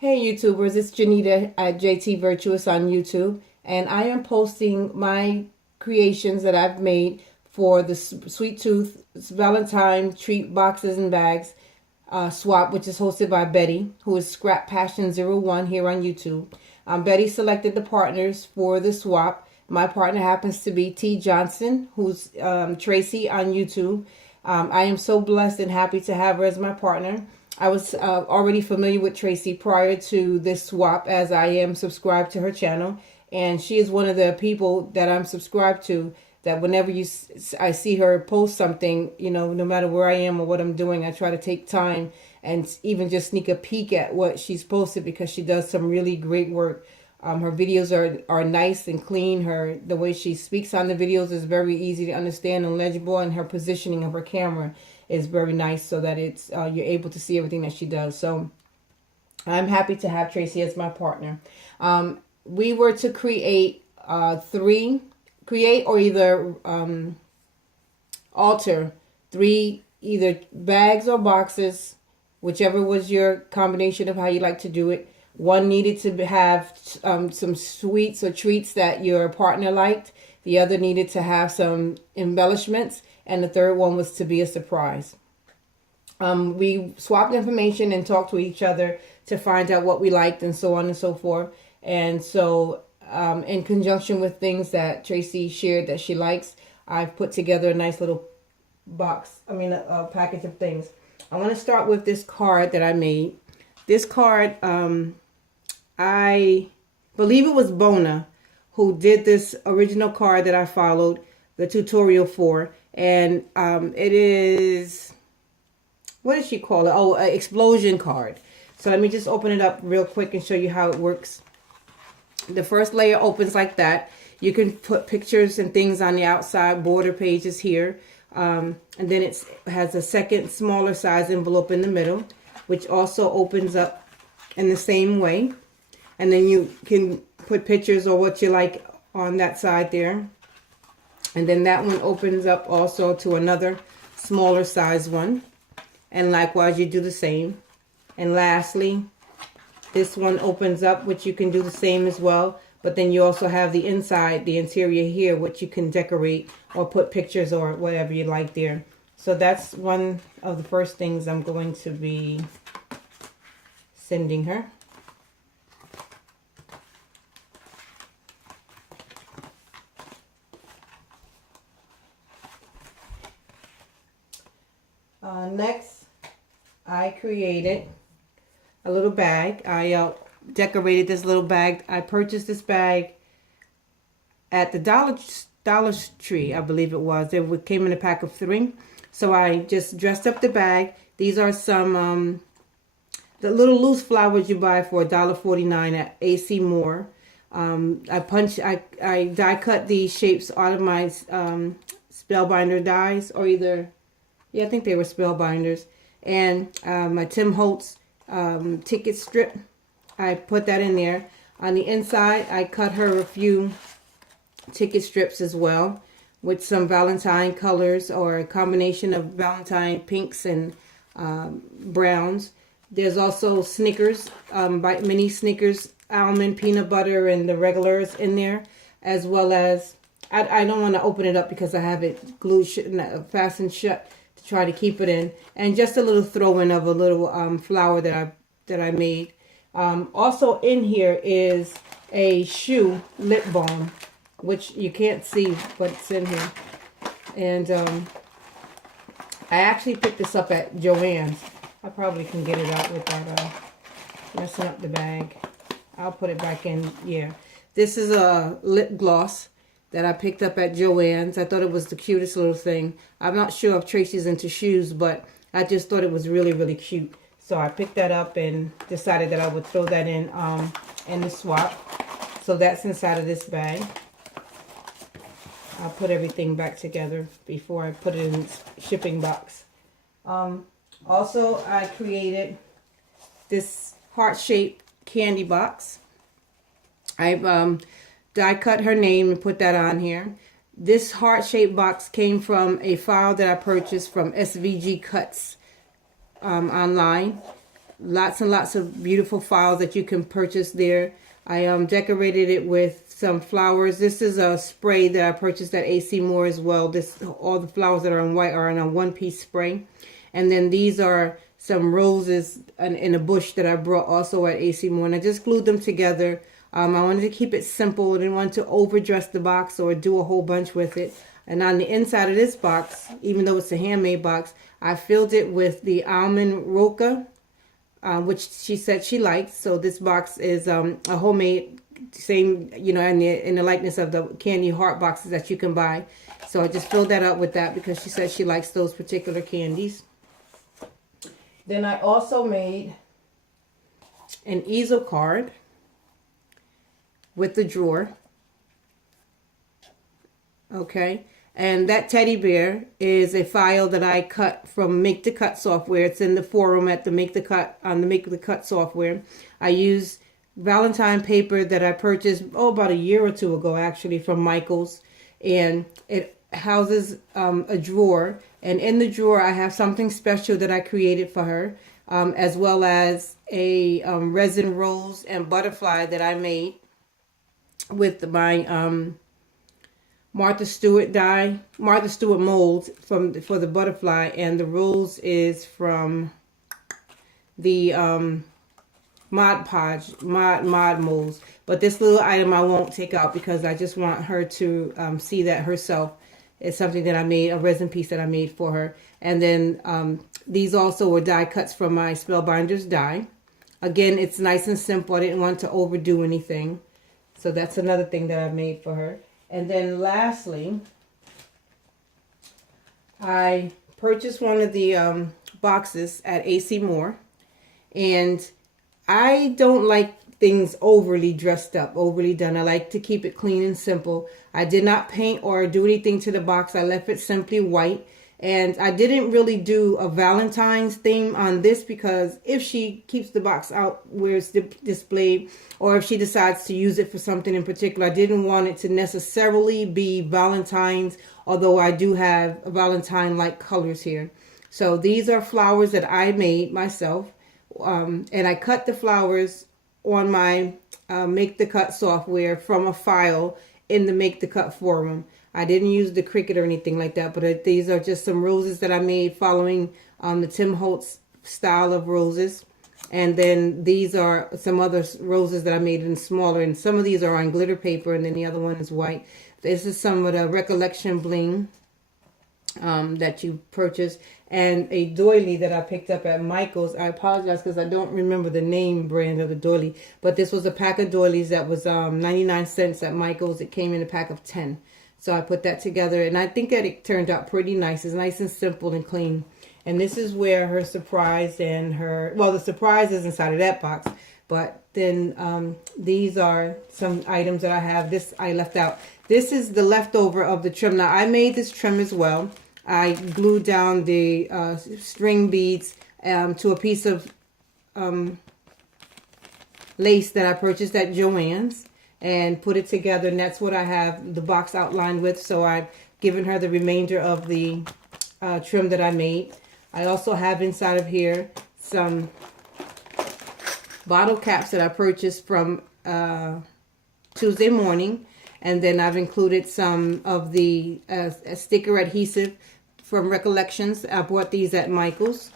Hey YouTubers, it's Janita at JT Virtuous on YouTube, and I am posting my creations that I've made for the Sweet Tooth Valentine treat boxes and bags swap, which is hosted by Betty, who is Scrsppassion01 here on YouTube. Betty selected the partners for the swap. My partner happens to be Tjohnson, who's Tracy on YouTube. I am so blessed and happy to have her as my partner. I was already familiar with Tracy prior to this swap, as I am subscribed to her channel, and she is one of the people that I'm subscribed to, that whenever I see her post something, no matter where I am or what I'm doing, I try to take time and even just sneak a peek at what she's posted, because she does some really great work. Her videos are nice and clean. The way she speaks on the videos is very easy to understand and legible, and her positioning of her camera is very nice, so that it's you're able to see everything that she does. So I'm happy to have Tracy as my partner. We were to create or either alter three either bags or boxes, whichever was your combination of how you like to do it. One needed to have some sweets or treats that your partner liked. The other needed to have some embellishments. And the third one was to be a surprise. We swapped information and talked to each other to find out what we liked and so on and so forth. And so in conjunction with things that Tracy shared that she likes, I've put together a nice little a package of things. I want to start with this card that I made. This card, I believe it was Bona who did this original card that I followed the tutorial for. And it is, what does she call it? Oh, an explosion card. So let me just open it up real quick and show you how it works. The first layer opens like that. You can put pictures and things on the outside, border pages here. And then it has a second smaller size envelope in the middle, which also opens up in the same way. And then you can put pictures or what you like on that side there. And then that one opens up also to another smaller size one. And likewise, you do the same. And lastly, this one opens up, which you can do the same as well. But then you also have the inside, the interior here, which you can decorate or put pictures or whatever you like there. So that's one of the first things I'm going to be sending her. Next, I created a little bag. I decorated this little bag. I purchased this bag at the Dollar Tree, I believe it was. It came in a pack of 3. So I just dressed up the bag. These are some the little loose flowers you buy for $1.49 at AC Moore. I die cut these shapes out of my Spellbinder dies, or either, yeah, I think they were Spellbinders. And my Tim Holtz ticket strip, I put that in there. On the inside, I cut her a few ticket strips as well, with some Valentine colors, or a combination of Valentine pinks and browns. There's also Snickers, mini Snickers, almond, peanut butter, and the regulars in there, as well as, I don't want to open it up because I have it glued fastened shut to try to keep it in, and just a little throw-in of a little flower that I made. Also in here is a shoe lip balm, which you can't see, but it's in here. And I actually picked this up at Joann's. I probably can get it out without messing up the bag. I'll put it back in. Yeah, this is a lip gloss that I picked up at Joann's. I thought it was the cutest little thing. I'm not sure if Tracy's into shoes, but I just thought it was really, really cute. So I picked that up and decided that I would throw that in the swap. So that's inside of this bag. I'll put everything back together before I put it in its shipping box. Also, I created this heart-shaped candy box. I've die cut her name and put that on here. This heart-shaped box came from a file that I purchased from SVG Cuts online. lots and lots of beautiful files that you can purchase there. I decorated it with some flowers. This is a spray that I purchased at AC Moore as well. All the flowers that are in white are in a one-piece spray. And then these are some roses in a bush that I brought also at AC Moore. And I just glued them together. I wanted to keep it simple. I didn't want to overdress the box or do a whole bunch with it. And on the inside of this box, even though it's a handmade box, I filled it with the almond roca, which she said she liked. So this box is a homemade, same, you know, in the likeness of the candy heart boxes that you can buy. So I just filled that up with that because she said she likes those particular candies. Then I also made an easel card with the drawer. Okay. And that teddy bear is a file that I cut from Make the Cut software. It's in the forum at the Make the Cut, on the Make the Cut software. I use Valentine paper that I purchased, about a year or two ago actually, from Michael's. And it houses a drawer. And in the drawer I have something special that I created for her, as well as a resin rose and butterfly that I made with my Martha Stewart mold for the butterfly, and the rose is from the Mod Podge mod molds. But this little item I won't take out because I just want her to see that herself. It's something that I made, a resin piece that I made for her. And then these also were die cuts from my Spellbinders die. Again, it's nice and simple. I didn't want to overdo anything. So that's another thing that I made for her. And then lastly, I purchased one of the boxes at AC Moore. And I don't like things overly dressed up, overly done. I like to keep it clean and simple. I did not paint or do anything to the box. I left it simply white. And I didn't really do a Valentine's theme on this because if she keeps the box out where it's displayed, or if she decides to use it for something in particular, I didn't want it to necessarily be Valentine's, although I do have Valentine-like colors here. So these are flowers that I made myself. And I cut the flowers on my Make the Cut software from a file in the Make the Cut forum. I didn't use the Cricut or anything like that, but these are just some roses that I made following the Tim Holtz style of roses. And then these are some other roses that I made in smaller, and some of these are on glitter paper, and then the other one is white. This is some of the Recollection bling that you purchased, and a doily that I picked up at Michael's. I apologize because I don't remember the name brand of the doily, but this was a pack of doilies that was 99 cents at Michael's. It came in a pack of 10. So I put that together, and I think that it turned out pretty nice. It's nice and simple and clean. And this is where her surprise and her, well, the surprise is inside of that box. But then these are some items that I have. This I left out. This is the leftover of the trim. Now, I made this trim as well. I glued down the string beads to a piece of lace that I purchased at Joann's, and put it together, and that's what I have the box outlined with. So I've given her the remainder of the trim that I made. I also have inside of here some bottle caps that I purchased from Tuesday morning, and then I've included some of the sticker adhesive from Recollections. I bought these at Michael's.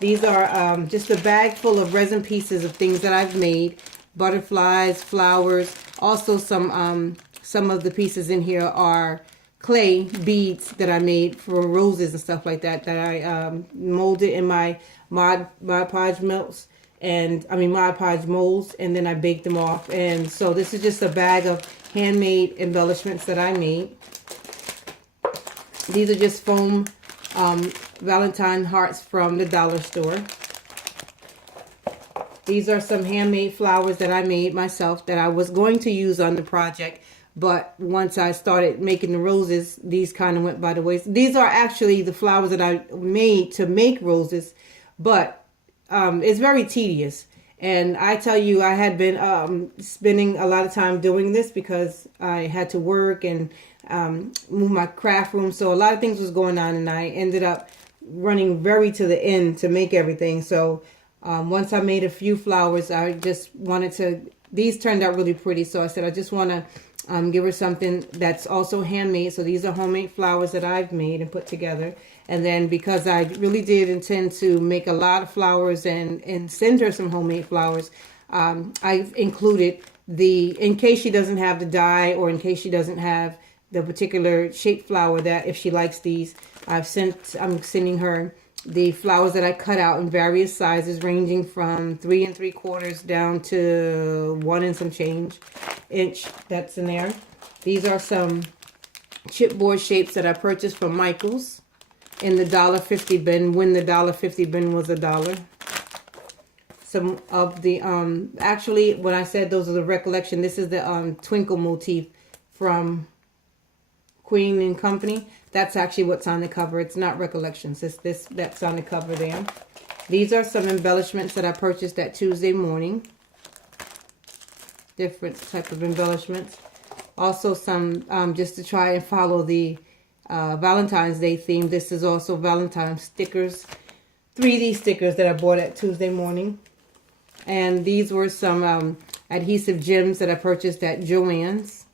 These are just a bag full of resin pieces of things that I've made. Butterflies, flowers. Also some of the pieces in here are clay beads that I made for roses and stuff like that I molded in my Mod Podge melts, and Mod Podge molds, and then I baked them off. And so this is just a bag of handmade embellishments that I made. These are just foam Valentine hearts from the dollar store. These are some handmade flowers that I made myself that I was going to use on the project. But once I started making the roses, these kind of went by the wayside. These are actually the flowers that I made to make roses. But it's very tedious. And I tell you, I had been spending a lot of time doing this because I had to work and move my craft room. So a lot of things was going on, and I ended up running very to the end to make everything. So Once I made a few flowers, I just wanted to, these turned out really pretty. So I said, I just want to give her something that's also handmade. So these are homemade flowers that I've made and put together. And then because I really did intend to make a lot of flowers and send her some homemade flowers, I've included in case she doesn't have the die, or in case she doesn't have the particular shaped flower, that if she likes these, I'm sending her the flowers that I cut out in various sizes, ranging from 3 3/4 down to 1 and some change inch. That's in there. These are some chipboard shapes that I purchased from Michael's in the $1.50 bin, when the $1.50 bin was $1. Some of the actually, when I said those are the recollection, this is the twinkle motif from Queen and Company. That's actually what's on the cover. It's not Recollections. It's this that's on the cover there. These are some embellishments that I purchased that Tuesday morning. Different type of embellishments. Also some just to try and follow the Valentine's Day theme. This is also Valentine stickers. 3D stickers that I bought at Tuesday morning. And these were some adhesive gems that I purchased at Joann's,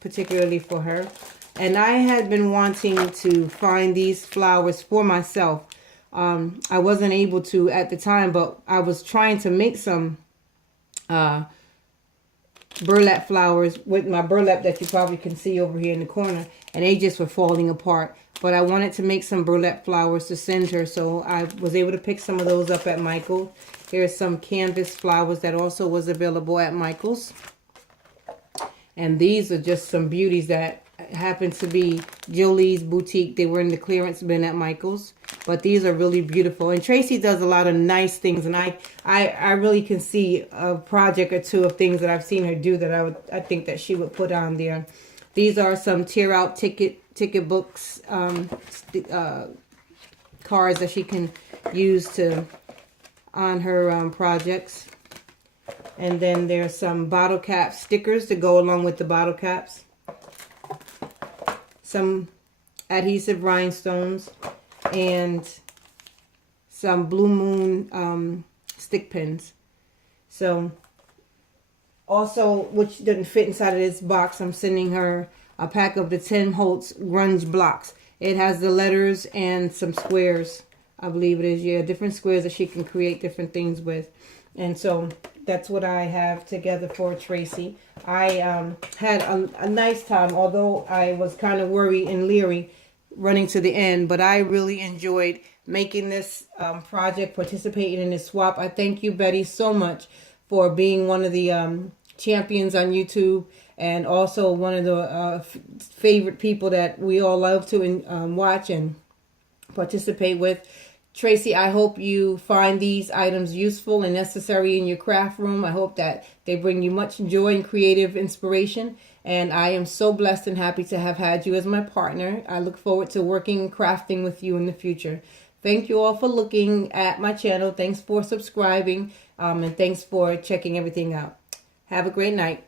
particularly for her. And I had been wanting to find these flowers for myself. I wasn't able to at the time, but I was trying to make some burlap flowers with my burlap that you probably can see over here in the corner. And they just were falling apart. But I wanted to make some burlap flowers to send her. So I was able to pick some of those up at Michael's. Here's some canvas flowers that also was available at Michael's. And these are just some beauties that happens to be Jolie's Boutique. They were in the clearance bin at Michael's, but these are really beautiful. And Tracy does a lot of nice things, and I really can see a project or two of things that I've seen her do that I think that she would put on there. These are some tear out ticket books, cards that she can use to on her projects. And then there's some bottle cap stickers to go along with the bottle caps. Some adhesive rhinestones and some Blue Moon stick pins. So also, which didn't fit inside of this box, I'm sending her a pack of the Tim Holtz grunge blocks. It has the letters and some squares, I believe it is. Yeah, different squares that she can create different things with. And so that's what I have together for Tracy. I had a nice time, although I was kind of worried and leery running to the end. But I really enjoyed making this project, participating in this swap. I thank you, Betty, so much for being one of the champions on YouTube, and also one of the favorite people that we all love to watch and participate with. Tracy, I hope you find these items useful and necessary in your craft room. I hope that they bring you much joy and creative inspiration. And I am so blessed and happy to have had you as my partner. I look forward to working and crafting with you in the future. Thank you all for looking at my channel. Thanks for subscribing. And thanks for checking everything out. Have a great night.